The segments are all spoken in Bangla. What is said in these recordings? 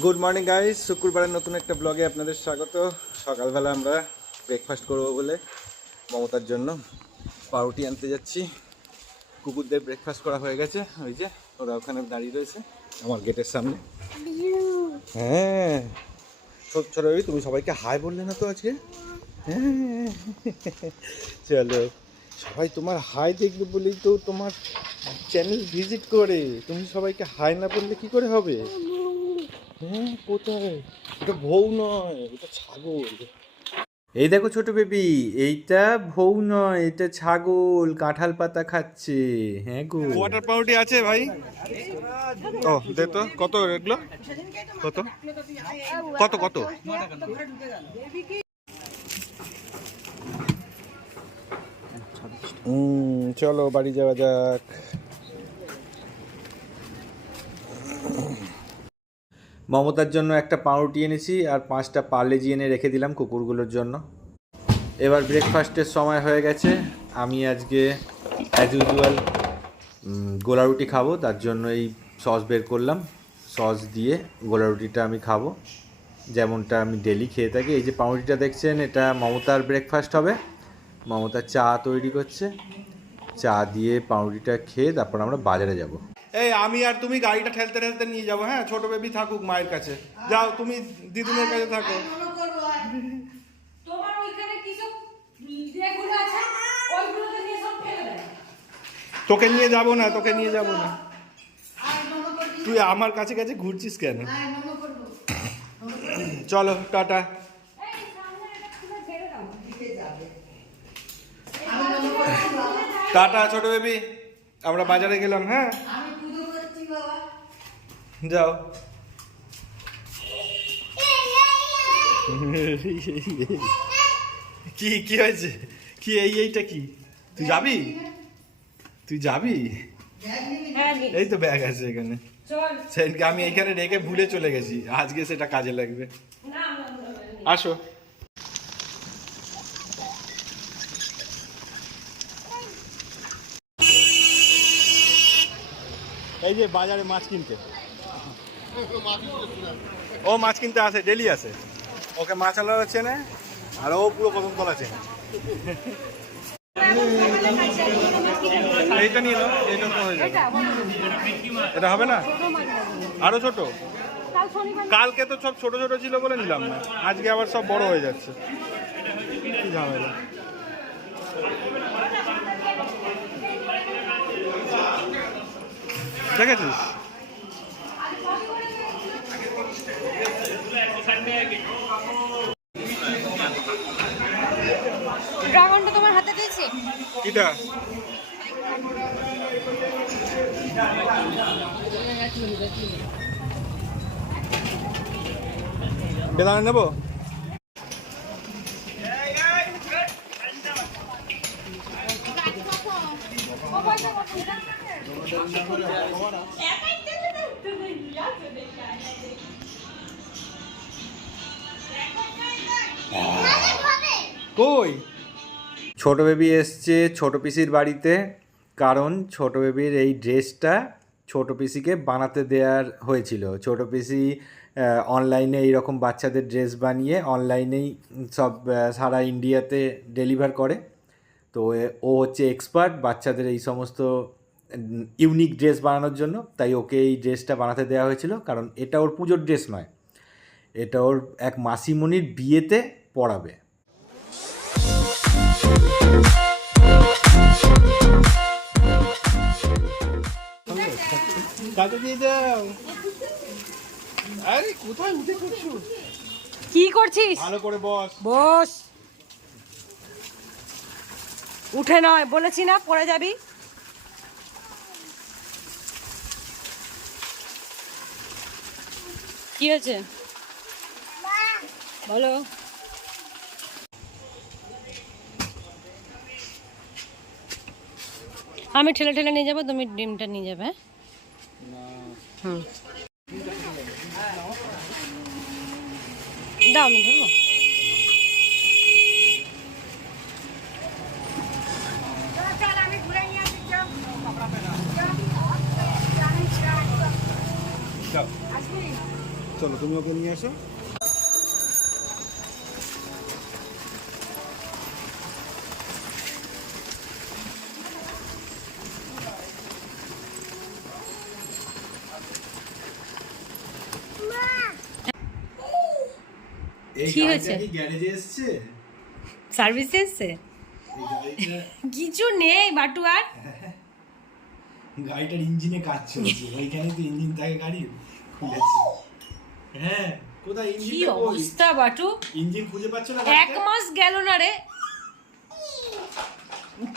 গুড মর্নিং গাইস শুক্রবারের নতুন একটা ব্লগে আপনাদের স্বাগত। সকালবেলা আমরা ব্রেকফাস্ট করব বলে মমতার জন্য পাউরুটি আনতে যাচ্ছি। কুকুরদের ব্রেকফাস্ট করা হয়ে গেছে। ওই যে ওরা ওখানে দাঁড়িয়ে রয়েছে আমার গেটের সামনে। হ্যাঁ। ছোট ছোট তুমি সবাইকে হাই বললে না তো আজকে? হ্যাঁ। চলো। সবাই তোমার হাই দেখবে বলেই তো তোমার চ্যানেল ভিজিট করে। তুমি সবাইকে হাই না বললে কি করে হবে? হ্যাঁ কোথায়? এটা বউ নয় এটা ছাগল। এই দেখো ছোট বেবি এইটা ভৌ নয় এটা ছাগল কাঁঠাল পাতা খাচ্ছে। হ্যাঁ গো। ওয়াটার পাউডার আছে ভাই। ও দে তো কত এগুলো? কত? কত কত? চলো বাড়ি যাওয়া যাক। মমতার জন্য একটা পাউরুটি এনেছি আর পাঁচটা পার্লেজি এনে রেখে দিলাম কুকুরগুলোর জন্য। এবার ব্রেকফাস্টের সময় হয়ে গেছে। আমি আজকে অ্যাজ ইউজুয়াল গোলা রুটি খাব। তার জন্য এই সস বের করলাম। সস দিয়ে গোলা রুটিটা আমি খাব। যেমনটা আমি ডেলি খেয়ে থাকি। এই যে পাউরুটিটা দেখছেন, এটা মমতার ব্রেকফাস্ট হবে। মমতা চা তৈরি করছে। চা দিয়ে পাউরুটিটা খেয়ে তারপর আমরা বাজারে যাব। এই আমি আর তুমি গাড়িটা ঠেলতে ঠেলতে নিয়ে যাব হ্যাঁ? ছোট বেবি থাকুক মায়ের কাছে। যাও তুমি দিদুনের কাছে থাকো। তোকে নিয়ে যাব না তোকে নিয়ে যাব না। তুই আমার কাছে কাছে ঘুরছিস কেন? চলো টাটা। টাটা ছোট বেবি আমরা বাজারে গেলাম হ্যাঁ? যাও। কি কি হয়েছে? কি, এই, এইটা কি? তুই যাবি? তুই যাবি? এই তো ব্যাগ আছে এখানে। সেদিনকে আমি এইখানে রেখে ভুলে চলে গেছি। আজকে সেটা কাজে লাগবে। আসো। এই যে বাজারে মাছ কিনতে। ও মাছ কিনতে আসে ডেলি আসে। ওকে মাছ আলাদা চেনে, আর ও পুরো কদমতলা চেনে। এইটা নিয়ে এইটা তো হয়ে যাবে। এটা হবে না? আরও ছোট? কালকে তো সব ছোট ছোট ছিল বলে নিলাম না। আজকে আবার সব বড় হয়ে যাচ্ছে। কি ঝামেলা। দেখেছিস? ড্রাগনটা তোমার হাতে দিয়েছি। কিটা? বেদানা নেব? কই? ছোট বেবি এসছে ছোট পিসির বাড়িতে, কারণ ছোট বেবির এই ড্রেসটা ছোট পিসিকে বানাতে দেওয়ার হয়েছিল। ছোট পিসি অনলাইনে এইরকম বাচ্চাদের ড্রেস বানিয়ে অনলাইনেই সব সারা ইন্ডিয়াতে ডেলিভার করে। তো ও হচ্ছে এক্সপার্ট বাচ্চাদের এই সমস্ত ইউনিক ড্রেস বানানোর জন্য। তাই ওকে এই ড্রেসটা বানাতে দেওয়া হয়েছিল, কারণ এটা ওর পুজোর ড্রেস নয়। এটা ওর এক মাসিমণির বিয়েতে পড়াবে। আরে কোথায় উঠে কি করছিস? ভালো করে বস। বস। উঠে নয় বলেছি না পড়ে যাবি। কি হয়েছে? বলো। আমি ঠেলে ঠেলে নিয়ে যাব, তুমি ডিমটা নিয়ে যাবে হ্যাঁ? হুম। দাও, আমি ধরবো। চলো, তুমি ওকে নিয়ে এসো। কি হয়েছে? কি গ্যারেজে এসছে? সার্ভিসে এসছে? কিছু নেই বাটু আর? গাড়িটার ইঞ্জিনে কাজ চলছে। ওইখানে তো ইঞ্জিন থাকে গাড়ির খুলেছে। হ্যাঁ কোথায় কি অবস্থা বাটু? ইঞ্জিন খুঁজে পাচ্ছ না এক মাস গেল না রে।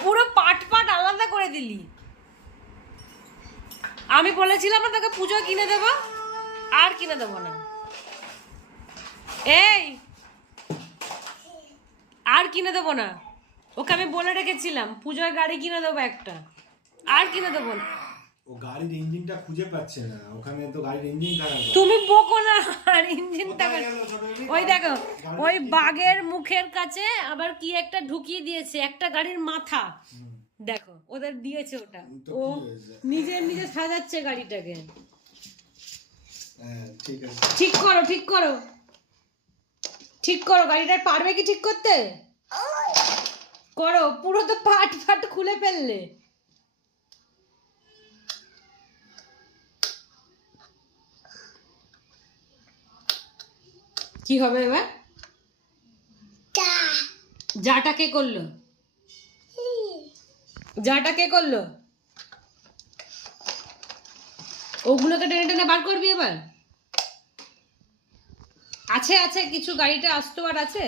পুরো পাট পাট আলাদা করে দিলি। আমি বলেছিলাম না তোকে পুজো কিনে দেবো? আর কিনে দেবো না। এই! আর কিনে দেবো না। ওকে আমি বলে রেখেছিলাম পুজোয় গাড়ি কিনে দেবো একটা। আর কিনে দেবো না। ও গাড়ির ইঞ্জিনটা খুঁজে পাচ্ছে না। ওখানে তো গাড়ির ইঞ্জিন খারাপ। তুমি বকো না আর ইঞ্জিনটা? ওই দেখো ওই বাঘের মুখের কাছে আবার কি একটা ঢুকিয়ে দিয়েছে একটা গাড়ির মাথা। দেখো ওদের দিয়েছে ওটা। ও নিজে নিজে সাজাচ্ছে গাড়িটাকে। হ্যাঁ ঠিক করো ঠিক করো। ঠিক করো গাড়িটা পারবে কি ঠিক করতে? করো পুরো তো পাট ফাট খুলে ফেললে। কি হবে এবার? যাটা কে করল? যাটা কে করল? ওগুলোকে টেনে টেনে বার করবি এবার? আছে আছে কিছু গাড়িটা আসতো আর আছে?